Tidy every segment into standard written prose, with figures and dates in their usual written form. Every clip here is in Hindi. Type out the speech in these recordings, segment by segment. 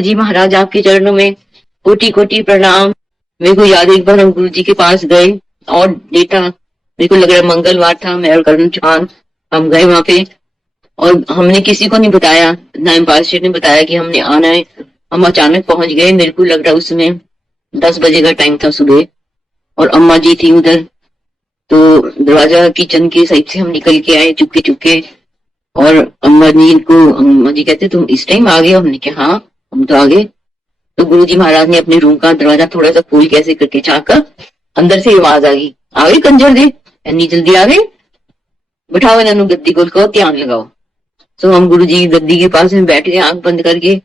जी महाराज आपके चरणों में कोटि कोटि प्रणाम। मेरे को याद है एक बार हम गुरु जी के पास गए और डेटा मेरे को लग रहा है मंगलवार था, मैं और करण चौहान हम गए वहां पे और हमने किसी को नहीं बताया, ना एम्पायर ने बताया कि हमने आना है। हम अचानक पहुंच गए, मेरे को लग रहा है उसमें 10 बजे का टाइम था सुबह और अम्मा जी थी उधर। तो दरवाजा किचन के साइड से हम निकल के आए चुपके चुपके और अम्मा जी कहते तुम इस टाइम आ गए हो? हमने कहा हाँ हम तो आ गए। तो गुरुजी महाराज ने अपने रूम का दरवाजा थोड़ा सा खोल कैसे करके झाँका, अंदर से आवाज आ गई कंजर दे इतनी जल्दी आ गए, बिठाओ इन्होंने गद्दी को, कहो ध्यान लगाओ। तो हम गुरुजी की गद्दी के पास में बैठ गए आंख बंद करके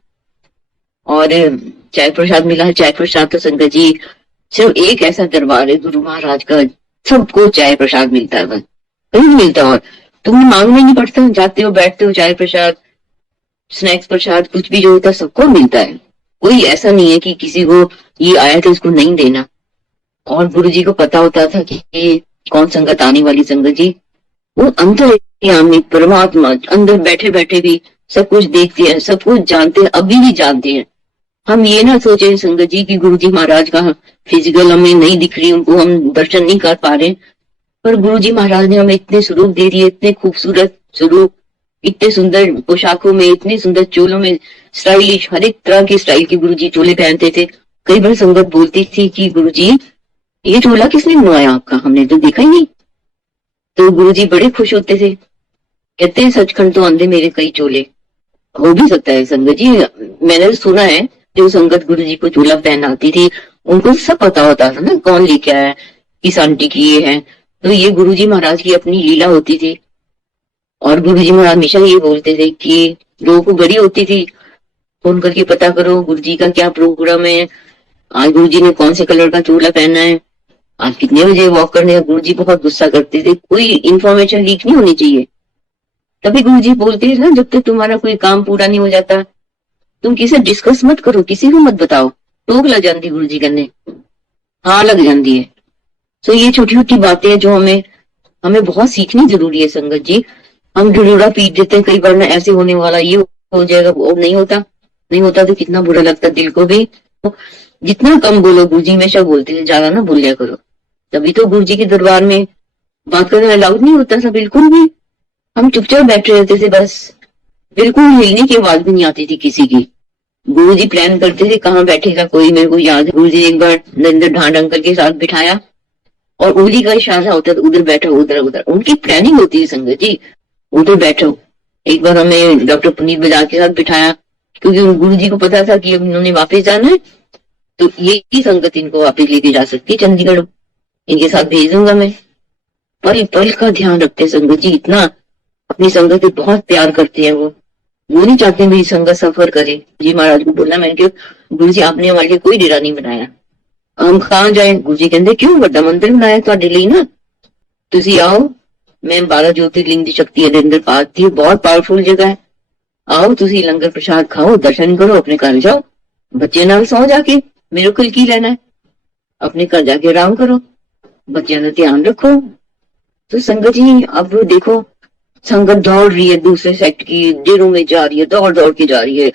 और चाय प्रसाद मिला है। चाय प्रसाद तो संगत जी सिर्फ एक ऐसा दरबार है गुरु महाराज का, सबको चाय प्रसाद मिलता है, बस कहीं नहीं मिलता। और तुम्हें मांगना ही नहीं पड़ता, जाते हो बैठते हो चाय प्रसाद स्नैक्स प्रसाद कुछ भी जो होता है सबको मिलता है। कोई ऐसा नहीं है कि किसी को ये आया तो उसको नहीं देना। और गुरु जी को पता होता था कि ये कौन संगत आने वाली। संगत जी वो अंतर्यामी परमात्मा अंदर बैठे बैठे भी सब कुछ देखते हैं, सब कुछ जानते हैं, अभी भी जानते हैं। हम ये ना सोचे संगत जी की गुरु जी महाराज का फिजिकल हमें नहीं दिख रही, उनको हम दर्शन नहीं कर पा रहे, पर गुरु जी महाराज ने हमें इतने स्वरूप दे दिए, इतने खूबसूरत स्वरूप, इतने सुंदर पोशाकों में, इतने सुंदर चोलों में, स्टाइलिश हर एक तरह के स्टाइल के गुरुजी चोले पहनते थे। कई बार संगत बोलती थी कि गुरुजी ये चोला किसने बनवाया आपका, हमने तो देखा ही नहीं। तो गुरुजी बड़े खुश होते थे, कहते हैं सचखंड तो अंधे मेरे कई चोले। हो भी सकता है संगत जी, मैंने तो सुना है जो संगत गुरुजी को चोला पहनाती थी उनको सब पता होता था ना कौन लेके आया, किस आंटी की ये है। तो ये गुरुजी महाराज की अपनी लीला होती थी। और गुरुजी महाराज हमेशा ये बोलते थे कि लोगों को बड़ी होती थी फोन करके पता करो गुरुजी का क्या प्रोग्राम है, आज गुरुजी ने कौन से कलर का चोला पहना है, आज कितने बजे वॉक करने। गुरुजी बहुत गुस्सा करते थे, कोई इंफॉर्मेशन लीक नहीं होनी चाहिए। तभी गुरुजी बोलते थे ना जब तक तुम्हारा कोई काम पूरा नहीं हो जाता तुम किसी डिस्कस मत करो, किसी को मत बताओ। टोक लग जाती गुरुजी कहने, हाँ लग जाती है। तो ये छोटी छोटी बातें हैं जो हमें हमें बहुत सीखनी जरूरी है संगत जी। हम ढिढोरा पीट देते हैं कई बार ना, ऐसे होने वाला ये हो जाएगा, वो नहीं होता। नहीं होता तो कितना बुरा लगता दिल को भी। जितना कम बोलो, गुरुजी हमेशा बोलते थे ज्यादा ना बोलिया करो। तभी तो गुरुजी के दरबार में बात करना अलाउड नहीं होता था बिल्कुल भी, हम चुपचाप बैठे रहते थे बस, बिल्कुल हिलने की आवाज भी नहीं आती थी किसी की। गुरुजी प्लान करते थे कहाँ बैठेगा कोई। मेरे को याद है गुरुजी ने एक बार नरेंद्र ढांड अंकल के साथ बिठाया और उंगली का इशारा होता था उधर बैठो उधर उधर, उनकी प्लानिंग होती है संगत जी, उधर बैठो। एक बार हमें डॉक्टर पुनीत बजाज के साथ बिठाया क्योंकि गुरु जी को पता था कि अब इन्होंने वापस जाना है तो ये ही संगत इनको वापस लेके जा सकती है चंडीगढ़, इनके साथ भेज दूंगा मैं। पल पल का ध्यान रखते हैं संगत जी, इतना अपनी संगत से बहुत प्यार करते हैं। वो नहीं चाहते मेरी संगत सफर करे। जी महाराज को बोलना मैंने कि गुरु जी आपने हमारे लिए कोई डेरा नहीं बनाया, हम कहाँ जाए। गुरु जी कहते क्यों, बड़ा मंदिर बनाया ਤੁਹਾਡੇ ਲਈ ना, तुसी आओ। मैं 12 ज्योतिर्लिंग की शक्ति अंदर पास थी, बहुत पावरफुल जगह है। आओ तुसी लंगर प्रसाद खाओ, दर्शन करो, अपने घर जाओ, बच्चे नाल सौ जाके, मेरे को की लेना है, अपने घर जाके आराम करो, बच्चों का ध्यान रखो। तो संगत जी अब देखो संगत दौड़ रही है दूसरे सेक्ट की, डेरों में जा रही है, दौड़ दौड़ के जा रही है।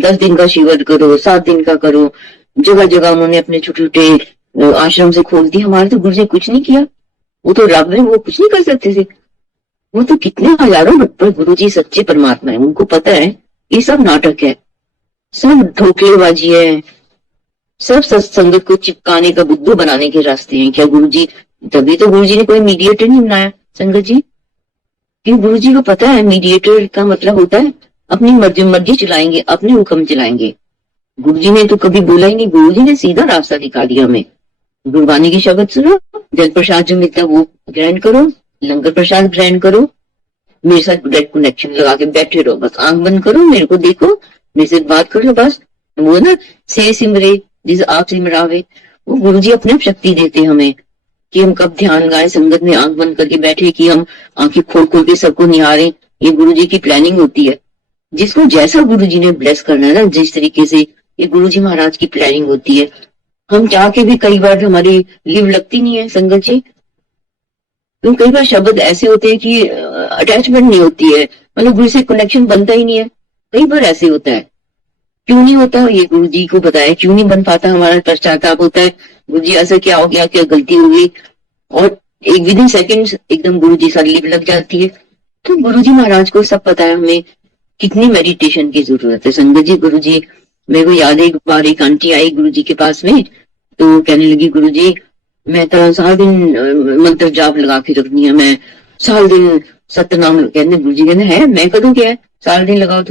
10 दिन का शिविर करो, 7 दिन का करो, जगह जगह उन्होंने अपने छोटे छोटे आश्रम से खोल दिए। हमारे तो गुरु जी कुछ नहीं किया, वो तो रब है, वो कुछ नहीं कर सकते थे। वो तो कितने हजारों पर गुरु जी सच्चे परमात्मा है, उनको पता है ये सब नाटक है, सब धोखेबाजी है, सब सत्संगत को चिपकाने का, बुद्धू बनाने के रास्ते हैं। क्या गुरु जी, तभी तो गुरु जी ने कोई मीडिएटर नहीं बनाया संगत जी, क्योंकि गुरु जी को पता है मीडिएटर का मतलब होता है अपनी मर्जी मर्जी चलाएंगे, अपने हुक्म चलाएंगे। गुरु जी ने तो कभी बोला ही नहीं, गुरु जी ने सीधा रास्ता दिखा दिया हमें। गुरबानी की शब्द सुनो, जल प्रसाद जो मिलता है वो ग्रहण करो, लंगर प्रसाद ग्रहण करो, मेरे साथ डायरेक्ट कनेक्शन लगा के बैठे रहो, बस आंख बंद करो, मेरे को देखो, मेरे से बात करो बस। वो ना से सिमरे जिसे आप सिमरावे, वो गुरु जी अपने आप शक्ति देते हमें कि हम कब ध्यान लगाए, संगत में आंख बंद करके बैठे कि हम आंखें खोल खोल के सबको निहारें। ये गुरु जी की प्लानिंग होती है, जिसको जैसा गुरु जी ने ब्लेस करना है ना, जिस तरीके से, ये गुरु जी महाराज की प्लानिंग होती है। हम चाह के भी कई बार हमारी लीव लगती नहीं है संगत जी, तो कई बार शब्द ऐसे होते हैं कि अटैचमेंट नहीं होती है, मतलब गुरु से कनेक्शन बनता ही नहीं है, कई बार ऐसे होता है। क्यों नहीं होता, ये गुरु जी को बताया, क्यों नहीं बन पाता, हमारा पश्चाताप होता है, गुरु जी ऐसा क्या हो गया, क्या गलती हो गई, और एक विद इन सेकेंड एकदम गुरु जी सारी लिप लग जाती है। तो गुरु जी महाराज को सब पता है हमें कितनी मेडिटेशन की जरूरत है। संगत जी, गुरु जी, मेरे को याद है एक बार एक आंटी आई गुरु जी के पास में, तो कहने लगी, गुरु जी मैं तो सारा दिन मंत्र जाप लगा के रखनी है, मैं सारा दिन सतनाम कहने। गुरु जी कहने है मैं कदों क्या है सारा दिन लगाओ,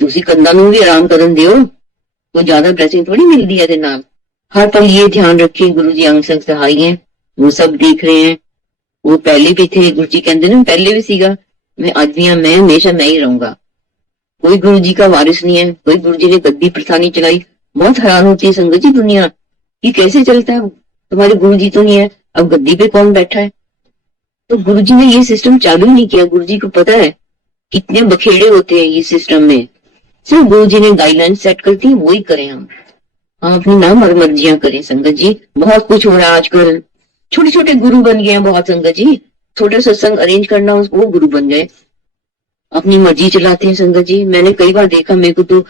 ਤੁਸੀਂ ਕੰਨਾਂ ਨੂੰ ਵੀ ਆਰਾਮ ਕਰਨ ਦਿਓ, कोई ज्यादा ब्लेसिंग थोड़ी मिलती है नाल। हर पल ये ध्यान रखें, गुरु जी अंग संग सहाय हैं, वो सब देख रहे हैं, वो पहले भी थे, गुरु जी कहते ना पहले भी सीगा, मैं आज भी हाँ, मैं हमेशा मैं ही रहूंगा। कोई गुरु जी का वारिस नहीं है, कोई गुरु जी ने गद्दी प्रथा नहीं चलाई। बहुत हैरान होती है संगत जी दुनिया, ये कैसे चलता है, तुम्हारे गुरु जी तो नहीं है, अब गद्दी पे कौन बैठा है। तो गुरु जी ने ये सिस्टम चालू नहीं किया, गुरु जी को पता है कितने बखेड़े होते हैं ये सिस्टम में। सिर्फ गुरु जी ने गाइडलाइन सेट कर दी, वही करें हम अपनी नाम और मर्जियां करें। संगत जी बहुत कुछ हो रहा है आजकल, छोटे छोटे गुरु बन गए हैं बहुत। संगत जी छोटे सत्संग अरेंज करना, वो गुरु बन गए, अपनी मर्जी चलाते हैं। संगत जी मैंने कई बार देखा, मेरे को तो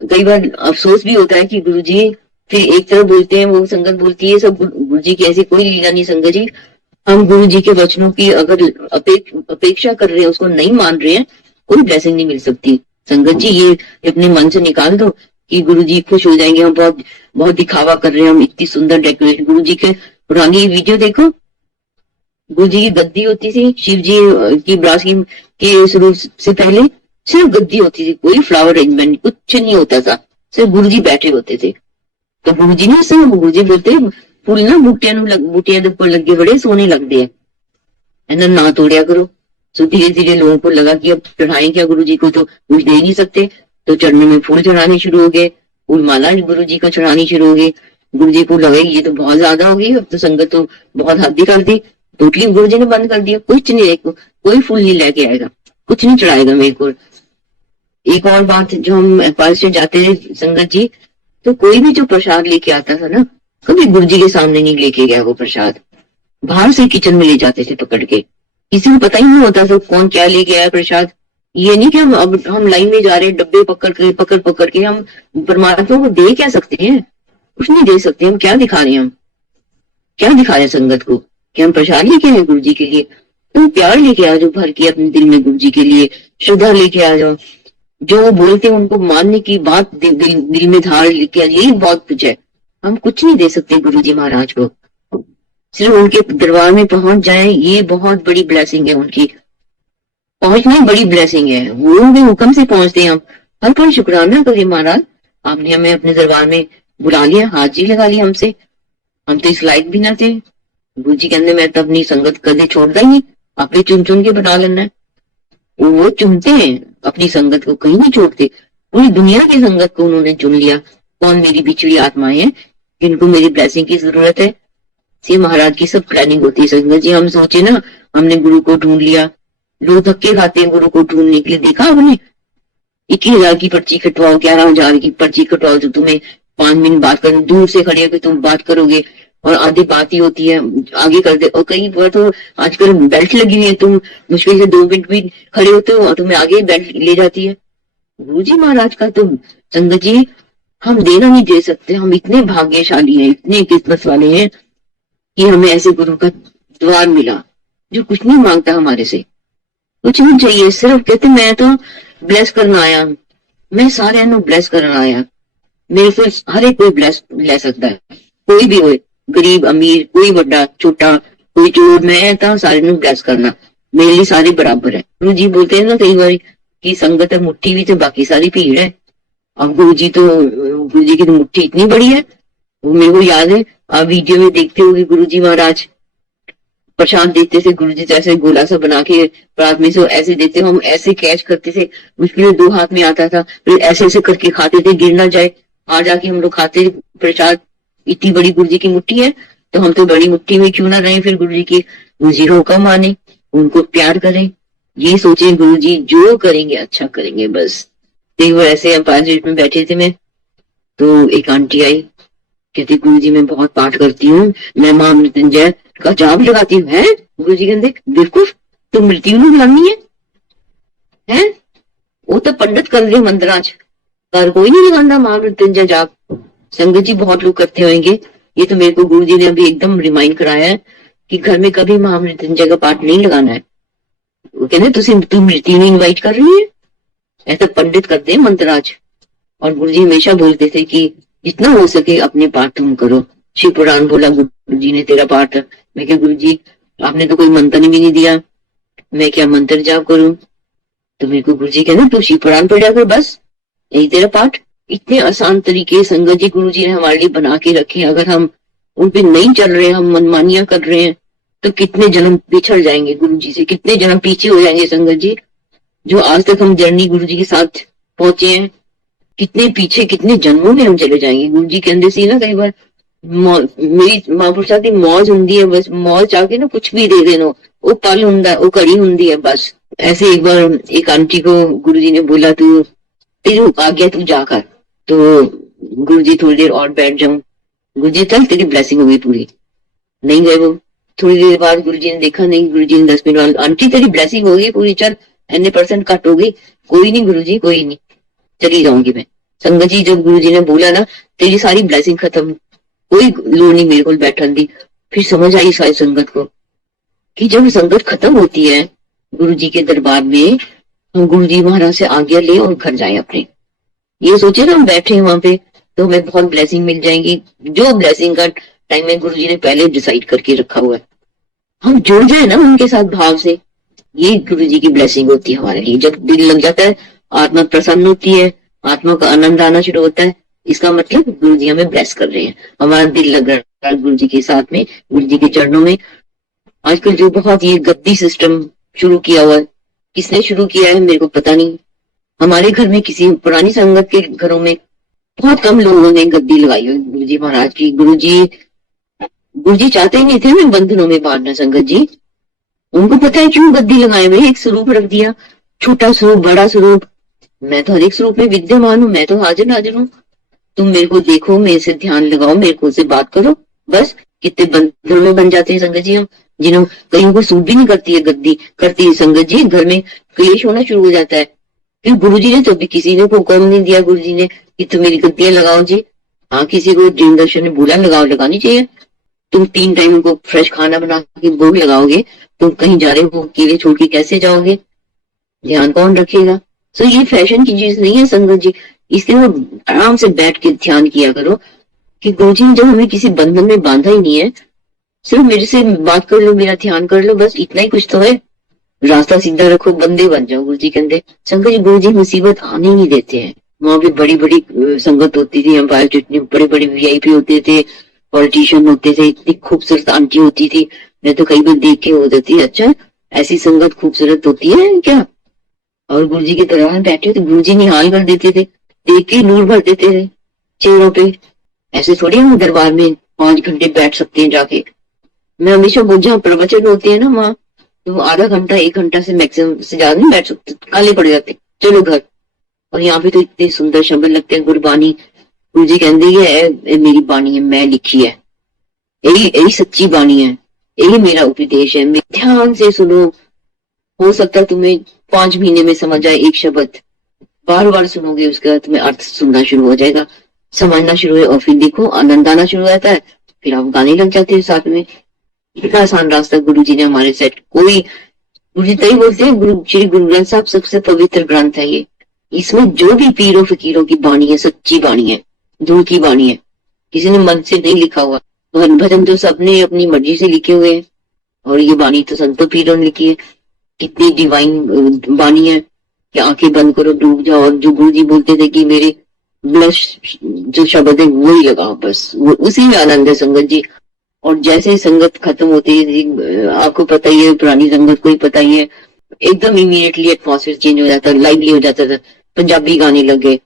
कई बार अफसोस भी होता है कि गुरु जी फिर एक तरफ बोलते हैं, वो संगत बोलती है, सब गुरु जी की ऐसी कोई लीला नहीं। संगत जी हम गुरु जी के वचनों की अगर अपेक्षा कर रहे हैं, उसको नहीं मान रहे हैं, कोई ब्लेसिंग नहीं मिल सकती। संगत जी ये अपने मन से निकाल दो कि गुरु जी खुश हो जाएंगे, हम बहुत बहुत दिखावा कर रहे हैं, हम इतनी सुंदर डेकोरेशन। गुरु जी के पुरानी वीडियो देखो, गुरु जी की गद्दी होती थी, शिव जी की ब्रासगी के स्वरूप से पहले सिर्फ गद्दी होती थी, कोई फ्लावर अरेंजमेंट कुछ नहीं होता था, सिर्फ गुरु जी बैठे होते थे। तो गुरु जी ने सिर्फ गुरु जी बोलते फुल ना बूटियां ऊपर लगे बड़े सोने लगते हैं ना तोड़िया करो। तो धीरे धीरे लोगों को लगा कि अब चढ़ाएं क्या, गुरु जी को तो कुछ दे नहीं सकते, तो चरणों में फूल चढ़ाने शुरू हो गए, फूल माला गुरु जी का चढ़ानी शुरू हो गई। गुरु जी को लगे ये तो बहुत ज्यादा हो गई, अब तो संगत तो बहुत हद ही कर दी, टोटली गुरु जी ने बंद कर दिया, कुछ नहीं, कोई फूल नहीं लेके आएगा, कुछ नहीं चढ़ाएगा मेरे को। एक और बात, जो हम पास से जाते थे संगत जी, तो कोई भी जो प्रसाद लेके आता था ना, कभी गुरु जी के सामने नहीं लेके गया वो प्रसाद, बाहर से किचन में ले जाते थे पकड़ के, किसी को पता ही नहीं होता था कौन क्या लेके आया प्रसाद। ये नहीं कि हम लाइन में जा रहे हैं, डब्बे पकड़ के हम परमात्मा को दे क्या सकते हैं, कुछ नहीं दे सकते। हम क्या दिखा रहे हैं, हम क्या दिखा रहे हैं संगत को कि हम प्रसाद लेके आए गुरु जी के लिए। तुम प्यार लेके आ जाओ भर के अपने दिल में, गुरु जी के लिए श्रद्धा लेके आ जाओ, जो वो बोलते हैं उनको मानने की बात दिल में धार लेके आ, यही बहुत कुछ है। हम कुछ नहीं दे सकते गुरु जी महाराज को, सिर्फ उनके दरबार में पहुंच जाए, ये बहुत बड़ी ब्लेसिंग है, उनकी पहुंचना ही बड़ी ब्लेसिंग है। वो भी हुक्म से पहुंचते हैं, हम हर पल शुक्राना करिए महाराज, आपने हमें अपने दरबार में बुला लिया, हाजिरी लगा ली हमसे, हम तो इस लायक भी ना थे। गुरु जी कहते मैं तो अपनी संगत कदे छोड़ता ही नहीं, आपने चुन चुन के बना लेना है। वो चुनते हैं अपनी संगत को, कहीं नहीं छोड़ते, पूरी दुनिया की संगत को उन्होंने चुन लिया। कौन मेरी बिछड़ी आत्माएं हैं जिनको मेरी ब्लेसिंग की जरूरत है। सी महाराज की सब प्लानिंग होती है संगत जी। हम सोचे ना हमने गुरु को ढूंढ लिया, लोग धक्के खाते हैं गुरु को ढूंढने के लिए। देखा आपने 21,000 की पर्ची कटवाओ, 11,000 की पर्ची कटवाओ, तो तुम्हें 5 मिनट बात करनी, दूर से खड़े होकर तुम बात करोगे और आधी बात ही होती है, आगे कर दे। और कई बार तो आजकल बेल्ट लगी हुई है, तुम मुश्किल से 2 मिनट भी खड़े होते हो और तुम्हें आगे बेल्ट ले जाती है। गुरु जी महाराज का तो संगत जी हम देना नहीं दे सकते, हम इतने भाग्यशाली हैं, इतने किस्मत वाले हैं कि हमें ऐसे गुरु का द्वार मिला जो कुछ नहीं मांगता हमारे से, कुछ नहीं चाहिए, सिर्फ कहते मैं तो ब्लेस करना आया, मैं सारे ब्लेस करना आया, मेरे को हर एक कोई ब्लेस ले सकता है, कोई भी हो, गरीब अमीर, कोई बड़ा छोटा, कोई चोर, मैं तो सारे ब्लेस करना, मेरे लिए सारे बराबर है। गुरु जी बोलते हैं ना कई बार कि संगत है मुट्ठी भी तो बाकी सारी भीड़ है, और गुरु जी की तो मुट्ठी इतनी बड़ी है। वो मेरे को याद है, आप वीडियो में देखते होंगे गुरु जी महाराज प्रसाद देते थे, गुरु जी तो ऐसे गोला सा बना के प्रात में से ऐसे देते, हम ऐसे कैच करते थे, मुश्किल 2 हाथ में आता था, फिर ऐसे ऐसे करके खाते थे, गिर ना जाए, आ जाके हम लोग खाते प्रसाद। इतनी बड़ी गुरु जी की मुट्ठी है, तो हम तो बड़ी मुट्ठी में क्यों ना रहे, फिर गुरु जी की गुरु जी हुक्म माने, उनको प्यार करें, ये सोचे गुरु जी जो करेंगे अच्छा करेंगे बस। एक बार ऐसे हम 5 मिनट में बैठे थे, मैं तो एक आंटी आई, कहती गुरु जी मैं बहुत पाठ करती हूँ, मैं मां मृत्युंजय का जाप लगाती हूँ। है गुरु जी कहते बेवकूफ, तुम मृत्यु ਨੂੰ बुलानी है वो तो पंडित कर रहे मंदिरां च, पर कोई नहीं लगाना महामृत्युंजय जाप। संगत जी बहुत लोग करते होंगे, ये तो मेरे को गुरु जी ने अभी एकदम रिमाइंड कराया है कि घर में कभी महामृत्युंजय का पाठ नहीं लगाना है। वो कहते तुम मृत्यु नहीं इन्वाइट कर रही है, ऐसा पंडित करते हैं मंत्राज। और गुरु जी हमेशा बोलते थे कि जितना हो सके अपने पाठ तुम करो। शिव पुराण बोला गुरु जी ने तेरा पाठ। मैं क्या गुरु जी आपने तो कोई मंत्र भी नहीं दिया, मैं क्या मंत्र जाप करूं। तो मेरे को गुरु जी कहते तू शिव पुराण पढ़ कर बस, यही तेरा पाठ। इतने आसान तरीके संगत जी गुरु जी ने हमारे लिए बना के रखे। अगर हम उन पे नहीं चल रहे, हम मनमानियां कर रहे हैं, तो कितने जन्म पिछड़ जाएंगे गुरु जी से, कितने जन्म पीछे हो जाएंगे संगत जी। जो आज तक हम जर्नी गुरु जी के साथ पहुंचे हैं, कितने पीछे कितने जन्मों में हम चले जाएंगे। गुरु जी कहते सी ना कई बार मेरी महापुरुषा की मौज होंगी है, बस मौज चाहके ना कुछ भी दे देना, वो पल होंगे, वो कड़ी होंगी है बस। ऐसे एक बार एक आंटी को गुरु जी ने बोला तू तेरी आज्ञा तू जाकर। तो गुरु जी थोड़ी देर और बैठ जाऊं, गुरु जी चल तेरी ब्लेसिंग होगी पूरी। नहीं गए वो। थोड़ी देर बाद गुरु जी ने देखा नहीं, गुरु जी ने 10 मिनट बाद आंटी तेरी ब्लेसिंग होगी पूरी, चल N% कट हो गई। कोई नहीं गुरु जी कोई नहीं, चली जाऊंगी मैं। संगत जी जब गुरु जी ने बोला ना तेरी सारी ब्लेसिंग खत्म, कोई लोड़ नहीं मेरे को बैठन दी। फिर समझ आई सारी संगत को कि जब संगत खत्म होती है गुरु जी के दरबार में, हम गुरु जी महाराज से आज्ञा ले और घर जाए अपने। ये सोचे ना हम बैठे हैं वहां पे तो हमें बहुत ब्लेसिंग मिल जाएंगी। जो ब्लेसिंग का टाइम है गुरु जी ने पहले डिसाइड करके रखा हुआ है, हम जुड़ जाए ना उनके साथ भाव से, ये गुरु जी की ब्लेसिंग होती है हमारे लिए। जब दिल लग जाता है, आत्मा प्रसन्न होती है, आत्मा का आनंद आना शुरू होता है, इसका मतलब गुरु जी हमें ब्लेस कर रहे हैं। हमारा दिल लग रहा है गुरु जी के साथ में, गुरु जी के चरणों में। आजकल जो बहुत ये गद्दी सिस्टम शुरू किया हुआ है, किसने शुरू किया है मेरे को पता नहीं। हमारे घर में किसी पुरानी संगत के घरों में बहुत कम लोगों ने गद्दी लगाई हुई गुरु जी महाराज की। गुरु जी चाहते ही नहीं थे मैं बंधनों में बांधना संगत जी। उनको पता है क्यों गद्दी लगाए हुए, एक स्वरूप रख दिया, छोटा स्वरूप बड़ा स्वरूप। मैं तो हर एक स्वरूप में विद्यमान हूँ, मैं तो हाजिर हूँ। तुम मेरे को देखो, मेरे से ध्यान लगाओ, मेरे को से बात करो बस। कितने बंधनों में बन जाते हैं संगत जी हम, जिन्हों कहीं को सूट भी नहीं करती है गद्दी, करती है संगत जी, घर में क्लेश होना शुरू हो जाता है। फिर गुरु जी ने तो भी किसी ने को हुक्म नहीं दिया गुरु जी ने कि तुम मेरी गद्दियां लगाओ जी। हाँ किसी को जीवन दर्शन ने बोला लगाओ, लगानी चाहिए। तुम 3 टाइम उनको फ्रेश खाना बना के भोग लगाओगे, तुम कहीं जा रहे हो अकेले छोड़ के कैसे जाओगे, ध्यान कौन रखेगा। सो ये फैशन की चीज नहीं है संगत जी। इसलिए वो आराम से बैठ के ध्यान किया करो कि गुरु जी ने जब हमें किसी बंधन में बांधा ही नहीं है, सिर्फ मेरे से बात कर लो, मेरा ध्यान कर लो, बस इतना ही कुछ तो है। रास्ता सीधा रखो, बंदे बन जाओ गुरु जी कहते। संगत जी गुरु जी मुसीबत आने ही नहीं देते हैं। वहां पे बड़ी बड़ी संगत होती थी, एम्पायर जितने बड़े बड़े VIP होते थे, पॉलिटिशियन होते थे, इतनी खूबसूरत आंटी होती थी। मैं तो कई बार देख के हो जाती, अच्छा ऐसी संगत खूबसूरत होती है क्या। और गुरु जी के दरबार बैठे तो गुरु जी निहाल कर देते थे, देख के नूर भर देते थे चेहरों पे। ऐसे थोड़ी हम दरबार में 5 घंटे बैठ सकते हैं जाके। मैं हमेशा बोल, जहाँ प्रवचन होते हैं ना वहां तो आधा घंटा 1 घंटा से मैक्सिमम से ज्यादा नहीं बैठ सकते, काले पड़ जाते, चलो घर। और यहाँ पे तो इतने सुंदर शब्द लगते हैं, गुरबानी। गुरु जी कहते ये मेरी बानी है, मैं लिखी है, यही सच्ची बानी है, यही मेरा उपदेश है, ध्यान से सुनो। हो सकता है तुम्हें 5 महीने में समझ आए एक शब्द, बार बार सुनोगे उसके बाद तुम्हें अर्थ सुनना शुरू हो जाएगा, समझना शुरू है, और फिर देखो आनंद आना शुरू हो जाता है, फिर आप गाने लग जाते हैं साथ में। इतना आसान रास्ता गुरु जी ने हमारे सेट। कोई गुरु जी तभी बोलते हैं गुरु श्री गुरु ग्रंथ साहब सबसे पवित्र ग्रंथ है ये। इसमें जो भी पीरों फकीरों की बाणी है सच्ची बाणी है, धूल की बाणी है, किसी ने मन से नहीं लिखा हुआ। भजन तो सबने अपनी मर्जी से लिखे हुए हैं, और ये बाणी तो संतों पीरों ने लिखी है। कितनी डिवाइन बाणी है कि आंखें बंद करो, डूब जाओ, और जो गुरु जी बोलते थे कि मेरे ब्लश जो शब्द है वही लगाओ, बस उसी में आनंद है संगत जी। और जैसे संगत खत्म होती है, आपको पता ही है, पुरानी संगत को ही पता ही है, एकदम इमीडिएटली एटमॉस्फेयर चेंज हो जाता, लाइवली हो जाता था, पंजाबी गाने लगे।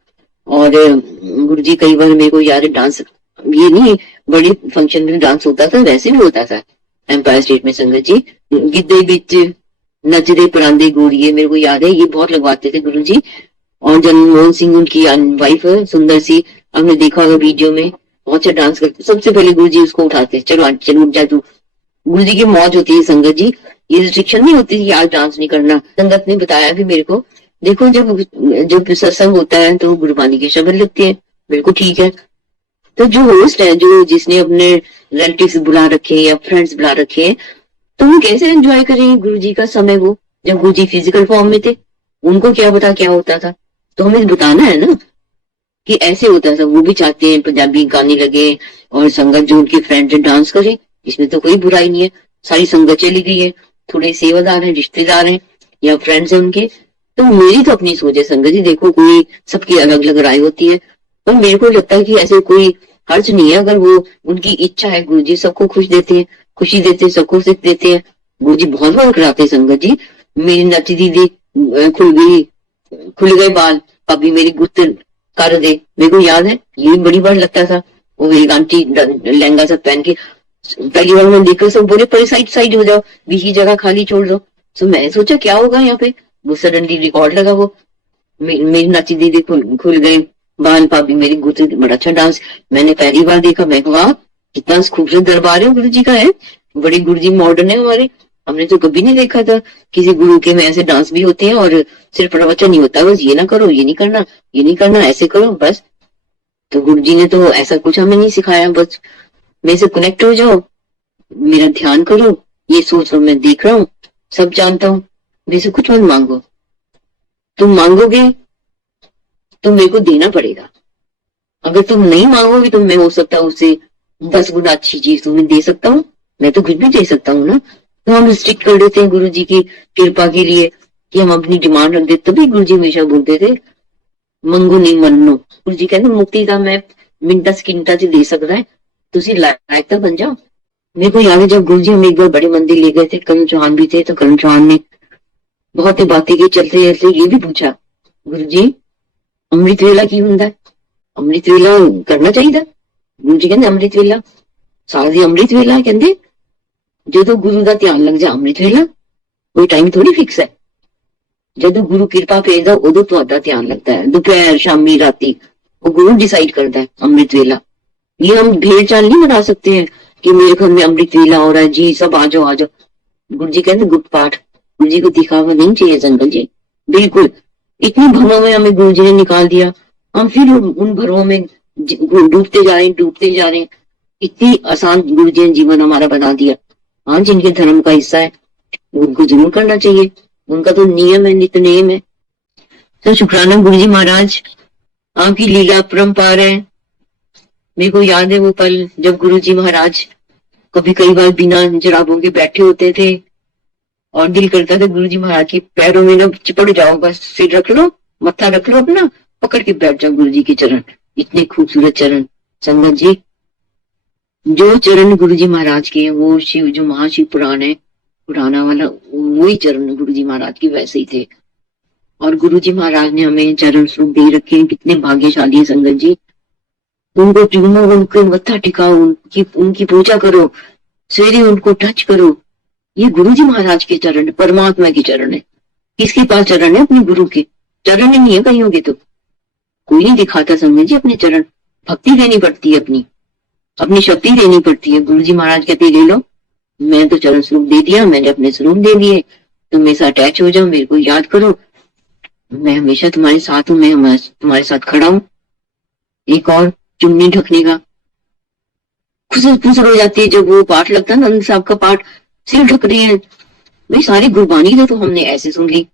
और गुरु जी कई बार मेरे को याद है डांस, ये नहीं बड़े फंक्शन में डांस होता था, वैसे भी होता था एम्पायर स्टेट में संगत जी, गिद्धे बिच नचदे परांदे गोरिये, मेरे को याद है ये बहुत लगवाते थे गुरु जी। और जनमोहन सिंह उनकी वाइफ है सुंदर सी, आपने देखा होगा वीडियो में, बहुत अच्छा डांस करते। सबसे पहले गुरु जी उसको उठाते, चलो चलो उठ जा तू। गुरु जी की मौज होती है संगत जी, ये रिस्ट्रिक्शन नहीं होती कि आज डांस नहीं करना। संगत ने बताया भी मेरे को देखो जब सत्संग होता है तो गुरबानी के शब्द लगते हैं, बिल्कुल ठीक है। तो जो होस्ट है, जो जिसने अपने रिलेटिव्स बुला रखे हैं या फ्रेंड्स बुला रखे हैं, तो वो कैसे एंजॉय करेंगे गुरु जी का समय, वो जब गुरु जी फिजिकल फॉर्म में थे, उनको क्या पता क्या होता था। तो हमें बताना है ना कि ऐसे होता था। वो भी चाहते हैं पंजाबी गाने लगे और संगत जो उनके फ्रेंड डांस करे, इसमें तो कोई बुराई नहीं है। सारी संगत चली गई है, थोड़े सेवादार हैं, रिश्तेदार हैं या फ्रेंड्स हैं उनके। तो मेरी तो अपनी सोच है संगत जी, देखो कोई सबकी अलग अलग राय होती है, पर मेरे को लगता है कि ऐसे कोई हर्ज नहीं है अगर वो उनकी इच्छा है। गुरु जी सबको खुश देते हैं, खुशी देते हैं, सबको सुख देते हैं। गुरु जी बहुत बार कराते हैं संगत जी। मेरी नाची दीदी खुल गए बाल, अभी मेरी गुत्त कर दे, मेरे को याद है ये बड़ी बार लगता था। वो मेरी आंटी लहंगा सब पहन के, पहली बार मैंने देखकर सब बोले परे साइड साइड हो जाओ, बीच की जगह खाली छोड़ दो। तो मैं सोचा क्या होगा यहाँ पे, वो सडनली रिकॉर्ड लगा, वो मेरी नाची दीदी खुल गए बाल, भाभी मेरी गुत्त, बड़ा अच्छा डांस। मैंने पहली बार देखा, मैं वाह कितना खूबसूरत दरबार है गुरु जी का है, बड़े गुरु जी मॉडर्न है हमारे। हमने तो कभी नहीं देखा था किसी गुरु के में ऐसे डांस भी होते हैं और सिर्फ प्रवचन नहीं होता, बस ये ना करो, ये नहीं करना, ये नहीं करना, ऐसे करो बस। तो गुरु जी ने तो ऐसा कुछ हमें नहीं सिखाया, बस मेरे से कनेक्ट हो जाओ, मेरा ध्यान करो, ये सोच लो मैं देख रहा हूँ, सब जानता हूँ, मेरे से कुछ मत मांगो। तुम मांगोगे तो मेरे को देना पड़ेगा, अगर तुम नहीं मांगोगे तो मैं हो सकता है उससे 10 गुना अच्छी चीज तुम्हें दे सकता हूँ, मैं तो कुछ भी दे सकता हूँ ना। तो हम रिस्ट्रिक्ट कर देते हैं गुरु जी की कृपा के लिए कि हम अपनी डिमांड रख देते। तभी गुरु जी हमेशा बोलते थे मंगो नहीं मनो। गुरु जी कहते मुक्ति का मैं मिनटा सकिंटा च दे सकता है, तुसी लायक तो बन जाओ। मेरे को याद है जब गुरु जी हम एक बार बड़े मंदिर ले गए थे, करण चौहान भी थे, तो करण चौहान ने बहुत ही बातें की, चलते चलते ये भी पूछा, गुरु जी अमृत वेला की हुंदा है, अमृत वेला करना चाहिए। गुरु जी कहते अमृत वेला सारा दी अमृत वेला कहते ਜਦੋਂ ਗੁਰੂ ਦਾ ਧਿਆਨ ਲੱਗ ਜਾ ਅੰਮ੍ਰਿਤ ਵੇਲਾ, ਕੋਈ ਟਾਈਮ ਥੋੜੀ ਫਿਕਸ ਹੈ। ਜਦੋਂ ਗੁਰੂ ਕਿਰਪਾ ਭੇਜਦਾ ਉਦੋਂ ਤੁਹਾਡਾ ਧਿਆਨ लगता है, दोपहर शामी राती वो गुरु डिसाइड करता है अमृत वेला। ये हम भेड़ चाल नहीं बना सकते हैं कि मेरे घर में अमृत वेला हो रहा है जी सब आ जाओ आ जाओ। गुरु जी कहते गुप्त पाठ, गुरु जी को दिखावा नहीं चाहिए संकल जी, बिल्कुल। इतनी भवों में हमें गुरु जी ने निकाल दिया, हम फिर उन भवों में डूबते जा रहे हैं, डूबते जा रहे हैं। इतनी आसान गुरु जी ने जीवन हमारा बना दिया। हाँ, जिनके धर्म का हिस्सा है उनको जरूर करना चाहिए, उनका तो नियम है, नित्यनेम है। तो शुक्राना गुरु जी महाराज, आपकी लीला परम्पार है। मेरे को याद है वो पल जब गुरु जी महाराज कभी कई बार बिना जराबों के बैठे होते थे और दिल करता था गुरु जी महाराज के पैरों में ना चिपट जाओ, बस सिर रख लो, मत्था रख लो अपना, पकड़ के बैठ जाओ गुरु जी के चरण। इतने खूबसूरत चरण संगत जी, जो चरण गुरु जी महाराज के हैं वो शिव, जो महाशिव पुराण है, पुराना वाला वही चरण गुरु जी महाराज के वैसे ही थे। और गुरु जी महाराज ने हमें चरण स्वरूप दे रखे हैं, कितने भाग्यशाली है संगत जी। उनको चूमो, उनके मत्था टिकाओ, उनकी पूजा करो, सवेरे उनको टच करो। ये गुरु जी महाराज के चरण, परमात्मा के चरण है। किसके पास चरण है? अपने गुरु के चरण ही नहीं है कहीं होगे तो कोई नहीं दिखाता संगत जी अपने चरण। भक्ति देनी पड़ती है, अपनी शक्ति देनी पड़ती है। गुरु जी महाराज कहते ले लो, मैं तो चरण स्वरूप दे दिया, मैंने अपने स्वरूप दे दिए, तुम मेरे साथ अटैच हो जाओ, मेरे को याद करो, मैं हमेशा तुम्हारे साथ हूँ, मैं तुम्हारे साथ खड़ा हूँ। एक और चुन्नी ढकने का खुश हो जाती है जब वो पाठ लगता है ना, साहब का पाठ, सिर ढक रहे हैं भाई, सारी गुरबानी तो हमने ऐसे सुन ली।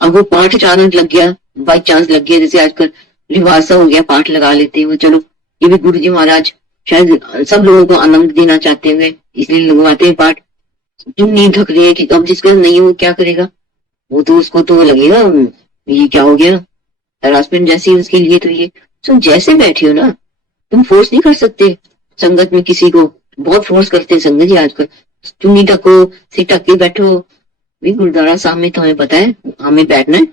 अब वो पाठ अचानक लग गया, बाई चांस लग गया, जैसे आजकल रिवाज सा हो गया, पाठ लगा लेते हैं वो। चलो ये भी गुरु जी महाराज शायद सब लोगों को आनंद देना चाहते हुए इसलिए लगवाते हैं पाठ। जो नींद ढक रही है कि अब जिसका नहीं हो क्या करेगा, वो तो उसको तो लगेगा ये क्या हो गया, हरासमेंट जैसी उसके लिए। तो ये तो जैसे बैठे हो ना, तुम फोर्स नहीं कर सकते संगत में किसी को, बहुत फोर्स करते हैं संगत जी आजकल, चुन्नी ढको, सिर ढक के बैठो। भी गुरुद्वारा साहब में तो हमें पता है हमें बैठना है।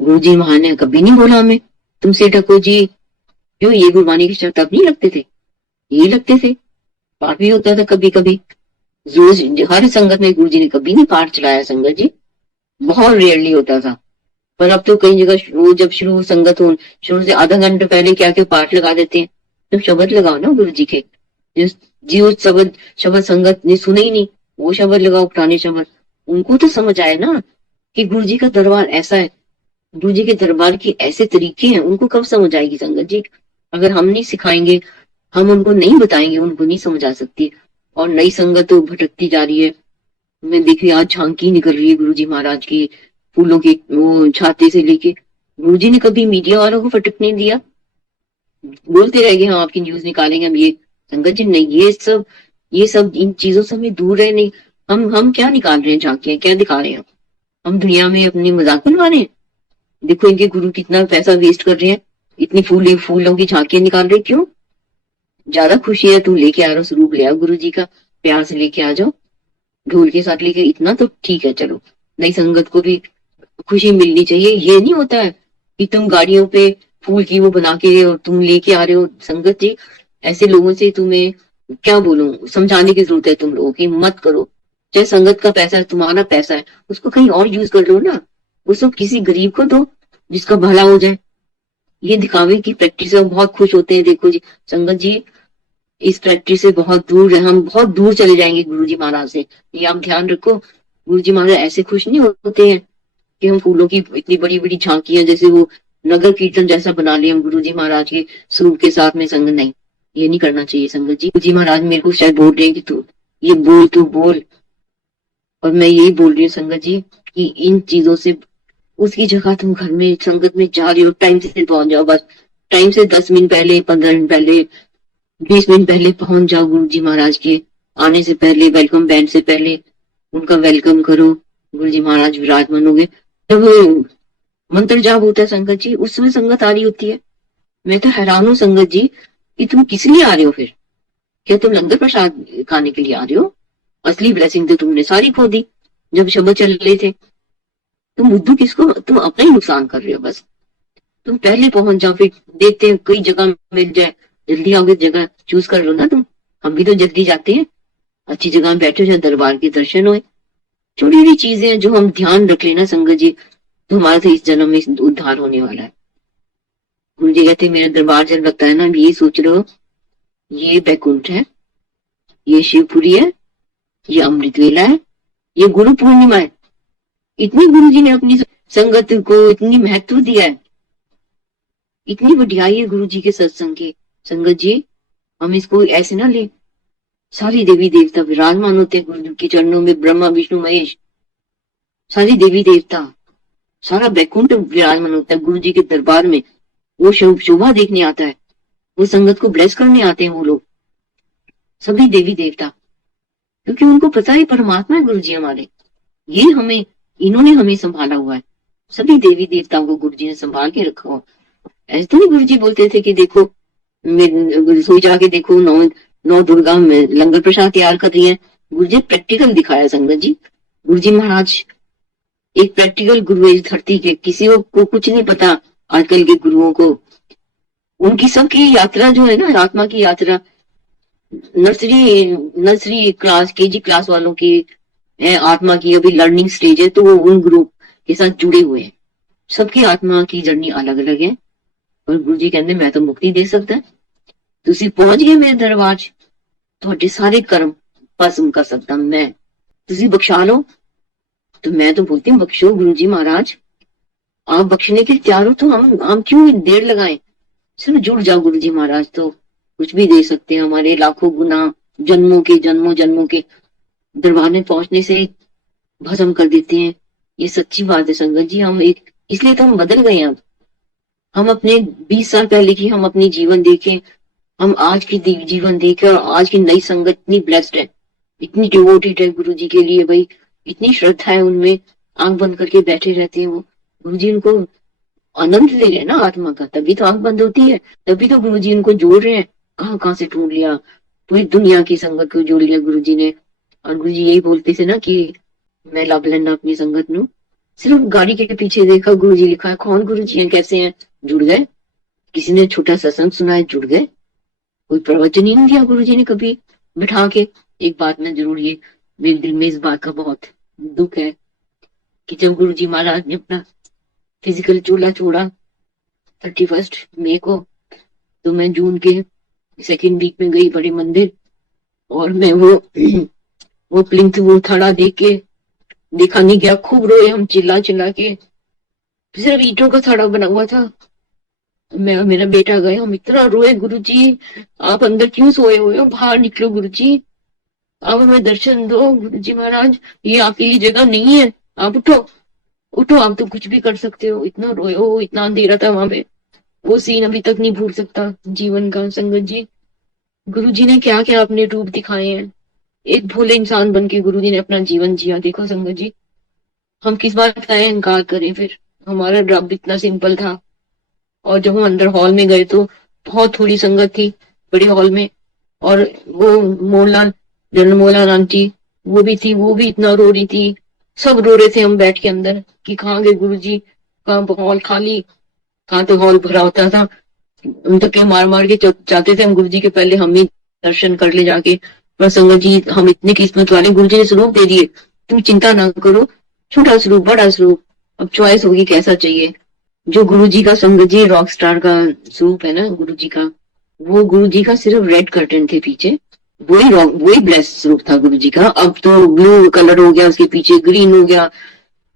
गुरु जी महान ने कभी नहीं बोला हमें तुम सिर ढको जी। क्यों? ये गुरबानी के शब्द अब नहीं लगते थे, ये लगते थे। पाठ भी होता था कभी कभी, रोज हर संगत में गुरु जी ने कभी नहीं पाठ चलाया संगत जी, बहुत रेयरली होता था। पर अब तो कई जगह वो जब शुरू संगत हो, शुरू से आधा घंटे पहले क्या क्या पाठ लगा देते हैं। तो शब्द लगाओ ना गुरु जी के, जो शब्द संगत ने सुने ही नहीं, वो शब्द लगाओ, पुराने शब्द, उनको तो समझ आए ना कि गुरु जी का दरबार ऐसा है। गुरु जी के दरबार के ऐसे तरीके हैं, उनको कब समझ आएगी संगत जी? अगर हम नहीं सिखाएंगे, हम उनको नहीं बताएंगे, उनको नहीं समझ आ सकती। और नई संगत तो भटकती जा रही है। मैं देखिए आज झांकी निकल रही है गुरु जी महाराज की, फूलों की वो छाते से लेके। गुरु जी ने कभी मीडिया वालों को फटकने दिया? बोलते रह गए हम आपकी न्यूज निकालेंगे हम ये। संगत जी नहीं, ये सब इन चीजों से हमें दूर रहे। नहीं, हम क्या निकाल रहे हैं झांकियां, क्या दिखा रहे हैं? हम दुनिया में अपनी मजाक बनवा रहे हैं। देखो इनके गुरु कितना पैसा वेस्ट कर रहे हैं, इतनी फूलों की झांकियां निकाल रहे हैं। क्यों? ज्यादा खुशी है तुम लेके आ रहे हो, स्वरूप ले आओ गुरु जी का, प्यार से लेके आ जाओ, ढोल के साथ लेके, इतना तो ठीक है। चलो, नई संगत को भी खुशी मिलनी चाहिए। ये नहीं होता है कि तुम गाड़ियों पे फूल की वो बना के और तुम लेके आ रहे हो। संगत जी, ऐसे लोगों से तुम्हें क्या बोलूं, समझाने की जरूरत है तुम लोगों की, मत करो। चाहे संगत का पैसा है, तुम्हारा पैसा है, उसको कहीं और यूज कर लो ना। वो सब किसी गरीब को दो जिसका भला हो जाए। ये दिखावे की प्रैक्टिस है, बहुत खुश होते हैं। देखो जी संगत जी, इस प्रैक्टिस से बहुत दूर है, हम बहुत दूर चले जाएंगे गुरु जी महाराज से। ये आप ध्यान रखो। गुरु जी महाराज ऐसे खुश नहीं होते हैं कि हम फूलों की इतनी बड़ी बड़ी झांकियां, जैसे वो नगर कीर्तन जैसा बना लिया हम गुरु जी महाराज के स्वरूप के साथ में। संगत नहीं, ये नहीं करना चाहिए संगत जी। गुरु जी महाराज मेरे को शायद बोल रहे हैं कि तू ये बोल, तू बोल। और मैं यही बोल रही हूँ संगत जी कि इन चीजों से, उसकी जगह तुम घर में संगत में जा रही हो, टाइम से पहुंच जाओ। बस टाइम से 10 मिनट पहले, 15 मिनट पहले, 20 मिनट पहले पहुंच जाओ गुरु जी महाराज के आने से पहले। वेलकम बैंड से पहले उनका वेलकम करो। गुरु जी महाराज विराजमान हो गए। जब मंत्र जाप होता है संगत जी, उस समय संगत आ रही होती है। मैं तो हैरान हूँ संगत जी कि तुम किस लिए आ रहे हो फिर? क्या तुम लंगर प्रसाद खाने के लिए आ रहे हो? असली ब्लेसिंग तो तुमने सारी खो दी जब शब्द चल रहे थे। तुम बुद्धू किसको, तुम अपना ही नुकसान कर रहे हो बस। तुम पहले पहुंच जाओ, फिर देखते हैं कोई जगह मिल जाए, जल्दी आओगे जगह चूज कर लो ना तुम। हम भी तो जल्दी जाते हैं, अच्छी जगह में बैठे हो, दरबार के दर्शन हो। छोटी छोटी चीजें जो हम ध्यान रख लेना संगत जी, तो हमारा तो इस जन्म में उद्धार होने वाला है। गुरु जी कहते मेरा दरबार जब लगता है ना, ये सोच रहे हो ये बैकुंठ है, ये शिवपुरी है, ये अमृत वेला है, ये गुरु पूर्णिमा है। इतनी गुरु जी ने अपनी संगत को इतनी महत्व दिया है, इतनी बढ़ियाई है गुरु जी के सत्संग की। संगत जी, हम इसको ऐसे ना ले। सारी देवी देवता विराजमान होते हैं गुरु जी के चरणों में, ब्रह्मा विष्णु महेश, सारी देवी देवता, सारा बैकुंठ विराजमान होता है गुरु जी के दरबार में। वो शोभा देखने आता है, वो संगत को ब्लेस करने आते हैं वो लोग, सभी देवी देवता, क्योंकि उनको पता है परमात्मा है गुरु जी हमारे। ये हमें, इन्होंने हमें संभाला हुआ है। सभी देवी देवताओं को गुरु जी ने संभाल के रखा हुआ। ऐसे तो नहीं गुरु जी बोलते थे कि देखो रसोई जाके देखो, नौ नौ दुर्गा में लंगर प्रसाद तैयार कर रही है। गुरु जी प्रैक्टिकल दिखाया संगत जी। गुरु जी महाराज एक प्रैक्टिकल गुरु है धरती के। किसी को कुछ नहीं पता आजकल के गुरुओं को। उनकी सबकी यात्रा जो है ना, आत्मा की यात्रा, nursery nursery class, KG class वालों की है, आत्मा की अभी लर्निंग स्टेज है, तो वो उन ग्रुप के साथ जुड़े हुए हैं। सबकी आत्मा की जर्नी अलग अलग है। और गुरु जी कहते मैं तो मुक्ति दे सकता है। तुसी पहुंच गए मेरे दरबार च, ਤੁਹਾਡੇ सारे कर्म भस्म कर सकता मैं, तुसी बख्शा लो। तो मैं तो बोलती हूँ बख्शो गुरु जी महाराज, आप बख्शने के लिए तैयार हो तो हम क्यों देर लगाएं? सिर्फ जुड़ जाओ गुरु जी महाराज, तो कुछ भी दे सकते हैं। हमारे लाखों गुना जन्मों जन्मों के दरबार में पहुंचने से भस्म कर देते हैं। ये सच्ची बात है संगत जी। हम एक, इसलिए तो हम बदल गए। अब हम अपने 20 साल पहले की हम अपनी जीवन देखें, हम आज की जीवन देखें, और आज की नई संगत इतनी ब्लेस्ड है, इतनी डिवोटेड है गुरु जी के लिए भाई, इतनी श्रद्धा है उनमें, आंख बंद करके बैठे रहते हैं वो। गुरु जी उनको आनंद ले रहे ना आत्मा का, तभी तो आंख बंद होती है, तभी तो गुरु जी उनको जोड़ रहे हैं। कहाँ कहाँ से ढूंढ लिया, पूरी दुनिया की संगत को जोड़ लिया गुरु जी ने। और गुरु जी यही बोलते थे ना कि मैं लब लेना अपनी संगत नू। सिर्फ गाड़ी के पीछे देखा गुरु जी लिखा है, कौन गुरु जी है, कैसे हैं, जुड़ गए। किसी ने छोटा सत्संग सुनाया, जुड़ गए। कोई प्रवचन ही नहीं दिया गुरु जी ने कभी बिठा के। एक बात में जरूर, ये मेरे दिल में इस बात का बहुत दुख है कि जब गुरु जी महाराज ने अपना फिजिकल चूल्हा छोड़ा 31 मई को, तो मैं जून के सेकेंड वीक में गई बड़े मंदिर, और मैं वो प्लिंथ वो थड़ा देख के देखा नहीं गया, खूब रोए हम चिल्ला चिल्ला के। सिर्फ ईंटों का सड़ा बना हुआ था। मैं और मेरा बेटा गए, हम इतना रोए, गुरुजी आप अंदर क्यों सोए हुए हो, बाहर निकलो गुरुजी, आप हमें दर्शन दो गुरुजी महाराज, ये आपके लिए जगह नहीं है, आप उठो, उठो, आप तो कुछ भी कर सकते हो। इतना रोए हो, इतना अंधेरा था वहां पे। वो सीन अभी तक नहीं भूल सकता जीवन का संगत जी। गुरुजी ने क्या क्या अपने रूप दिखाए हैं। एक भोले इंसान बन के गुरुजी ने अपना जीवन जिया, देखो संगत जी। हम किस बात का अहंकार करें फिर, हमारा रब इतना सिंपल था। और जब हम अंदर हॉल में गए तो बहुत थोड़ी संगत थी बड़े हॉल में। और वो मोहनलाल, जनरल मोहनलाल आंटी, वो भी थी, वो भी इतना रो रही थी। सब रो रहे थे हम बैठ के अंदर कि कहाँ गए गुरुजी, कहाँ हॉल खाली, कहाँ तो हॉल भरा होता था। हम तो क्या मार मार के चाहते थे हम गुरुजी के पहले हम ही दर्शन कर ले जाके। पर संगत जी हम इतने किस्मत वाले, गुरुजी ने स्वरूप दे दिए, तुम चिंता ना करो, छोटा स्वरूप बड़ा स्वरूप, अब चॉइस होगी कैसा चाहिए। जो गुरुजी का संगत जी रॉक स्टार का स्वरूप है ना गुरुजी का, वो गुरुजी का सिर्फ रेड कर्टन थे पीछे, वही रॉक, वही ब्लेस्ड स्वरूप था गुरुजी का। अब तो ब्लू कलर हो गया, उसके पीछे ग्रीन हो गया,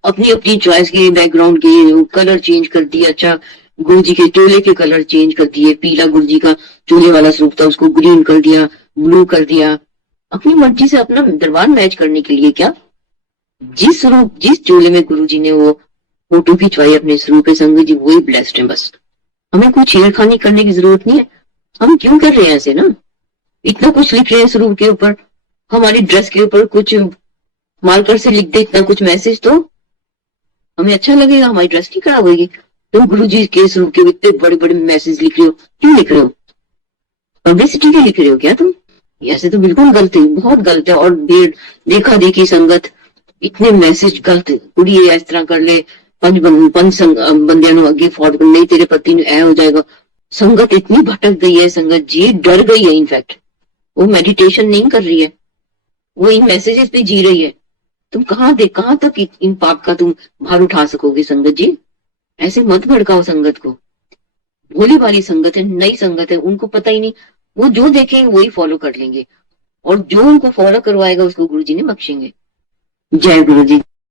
अपनी अपनी चॉइस के बैकग्राउंड के कलर चेंज कर दिया। अच्छा, गुरुजी के चोले के कलर चेंज कर दिए, पीला गुरुजी का चोले वाला स्वरूप था उसको ग्रीन कर दिया, ब्लू कर दिया, अपनी मर्जी से अपना दरबार मैच करने के लिए। क्या जिस स्वरूप, जिस चोले में गुरुजी ने वो फोटो खिंचवाई अपने स्वरूप के संग जी, वही ब्लेस्ड है बस। हमें कुछ छेड़खानी करने की जरूरत नहीं है। हम क्यों कर रहे हैं ऐसे ना, इतना कुछ लिख रहे हैं स्वरूप के ऊपर, हमारी ड्रेस के ऊपर कुछ मार्कर से लिख दे इतना कुछ मैसेज, तो हमें अच्छा लगेगा, हमारी ड्रेस नहीं खराब होगी। तुम गुरु जी के स्वरूप के इतने बड़े बड़े मैसेज लिख रहे हो, क्यों लिख रहे हो, पब्लिसिटी के लिख रहे हो क्या तुम? ऐसे तो बिल्कुल गलत है, बहुत गलत है। और देखा देखी संगत, इतने मैसेज गलत, कुड़ी इस तरह कर ले, पंच बंदियां अगे फॉर्ड कर, नहीं तेरे पति ए हो जाएगा। संगत इतनी भटक गई है, संगत जी डर गई है। इनफैक्ट वो मेडिटेशन नहीं कर रही है, वो इन मैसेजेस पे जी रही है। तुम कहाँ तक इन पाप का तुम भार उठा सकोगे संगत जी? ऐसे मत भड़काओ संगत को। भोली भाली संगत है, नई संगत है, उनको पता ही नहीं, वो जो देखेंगे वही फॉलो कर लेंगे, और जो उनको फॉलो करवाएगा उसको गुरु जी ने बख्शेंगे। जय गुरु जी।